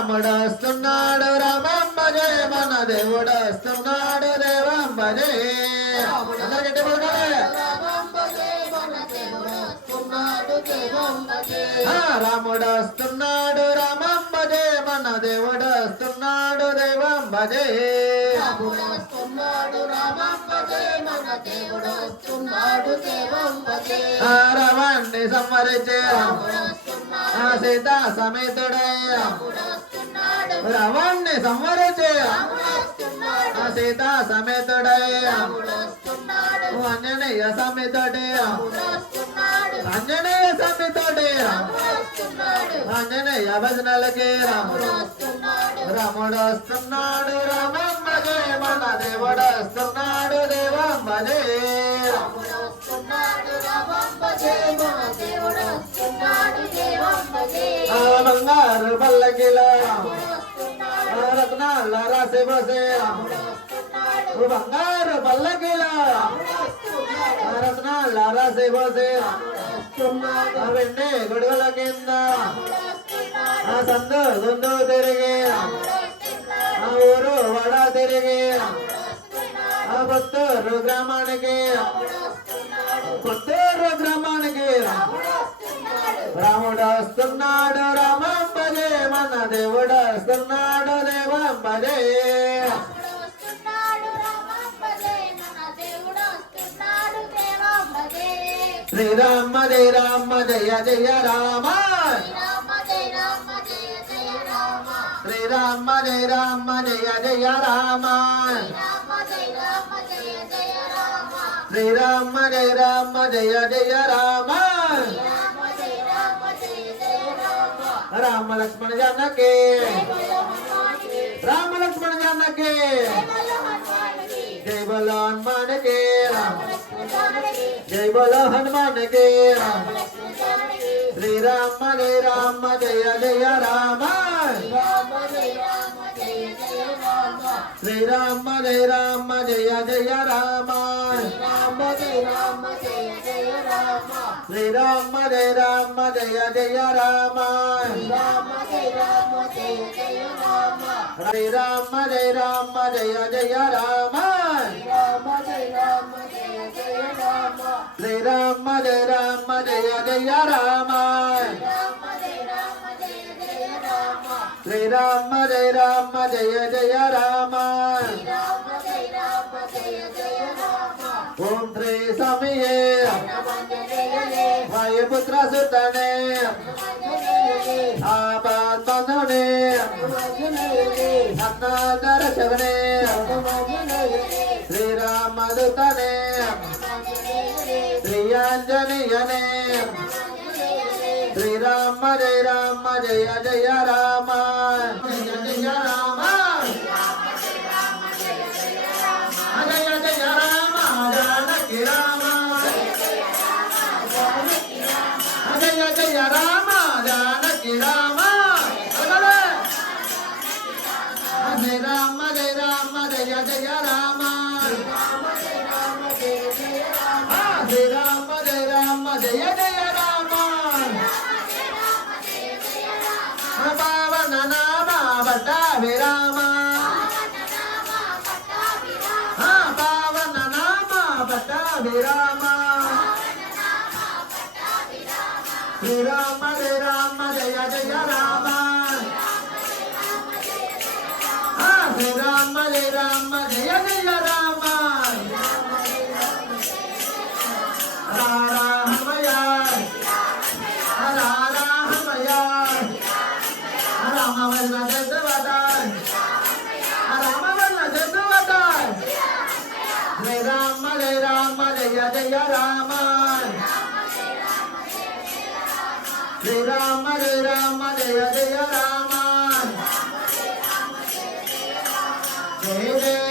రాముడు వస్తున్నాడు రామం భజే మన దేవుడు వస్తున్నాడు దేవం భజే అందరికీ పలకాలి రాముడు వస్తున్నాడు రామం భజే మన దేవుడు వస్తున్నాడు దేవం భజే రావాణ్ణి సంవరించే సీతా సమేతుడై రావాణ్ణి సంవరించే సీతా సమేతుడై ఆంజనేయ సమేతుడే ఆంజనేయ సమేతుడే ఆంజనేయ భజనలకి రాముడు వస్తున్నాడు రామం భజే మన దేవుడు వస్తున్నాడు దేవం భజే బంగారు పల్లకిలా రత్నాల రాసి బసే బంగారు పల్లకిలా రత్నాల రాసి బసే వెండి గొడుగుల కింద సందు దుందు తిరిగి ఊరు వడ తిరిగి కొత్తూరు గ్రామానికి కొత్తూరు గ్రామానికి రాముడు వస్తున్నాడు రామం భజే మన దేవుడు వస్తున్నాడు దేవం భజే శ్రీరామ జయ రామ జయ జయ రామ శ్రీరామ జయ రామ జయ జయ రామ శ్రీరామ జయ రామ జయ జయ రామ రామ లక్ష్మణ జానకి రామ లక్ష్మణ జానకి జై బోలో హనుమాన్ కి జై బోలో హనుమాన్ కి శ్రీరామ జయ రామ జయ జయ రామ శ్రీరామ జయ రామ జయ జయ రామ శ్రీరామ జయ రామ జయ జయ రామ శ్రీరామ జయ రామ జయ జయ రామ శ్రీరామ జయ రామ జయ జయ రామ శ్రీరామ జయ రామ జయ జయ రామ ఓం శ్రీ స్వామియే వాయుపుత్ర సుతనే ఆపద్బంధునే అన్నాదర్శకనే శ్రీరామదూతనే శ్రీయాంజనేయనే శ్రీరామ జయ రామ జయ జయ రామ జయ జయ రామ జయ జయ రామ జానకి రామ జయ జయ రామ జానకి రామ శ్రీరామ జయ రామ జయ జయ రామ శ్రీరామ జయ రామ జయ జయ రామ పావన నామ పట్టాభి రామ పావన నామ పట్టాభి రామ శ్రీరామ జయ రామ జయ జయ రామ శ్రీరామ జయ రామ జయ జయ రామ రామయ్య రామయ్య రామవల్ల చంద్రవతార్ రామవల్ల చంద్రవతార్ శ్రీరామ జయ రామ జయ జయ రామ శ్రీరామ జయ రామ జయ జయ రామ జయ జయ